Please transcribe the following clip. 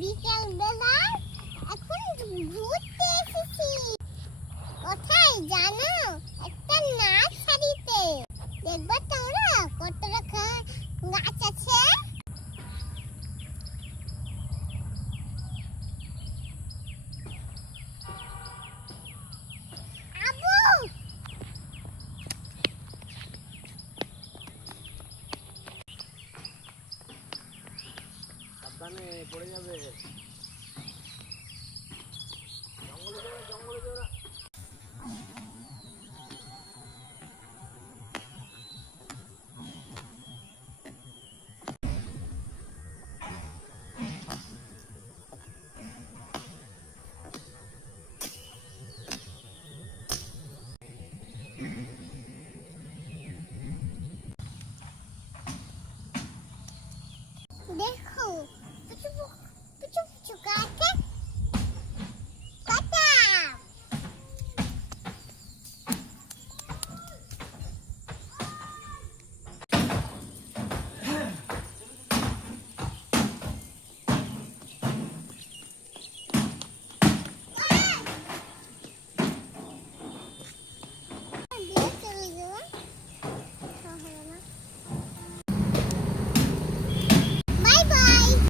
বিকেল বেলা এখন ঘুরতে এসেছি। কোথায় জানো? একটা নার্সারিতে। দেখবে তোমরা কত রকম গাছ আছে। আবু, সাবধানে পড়ে যাবে। জঙ্গলে যাবে, জঙ্গলে যাবে। দেখো কিছু কিছু কিছু গাছে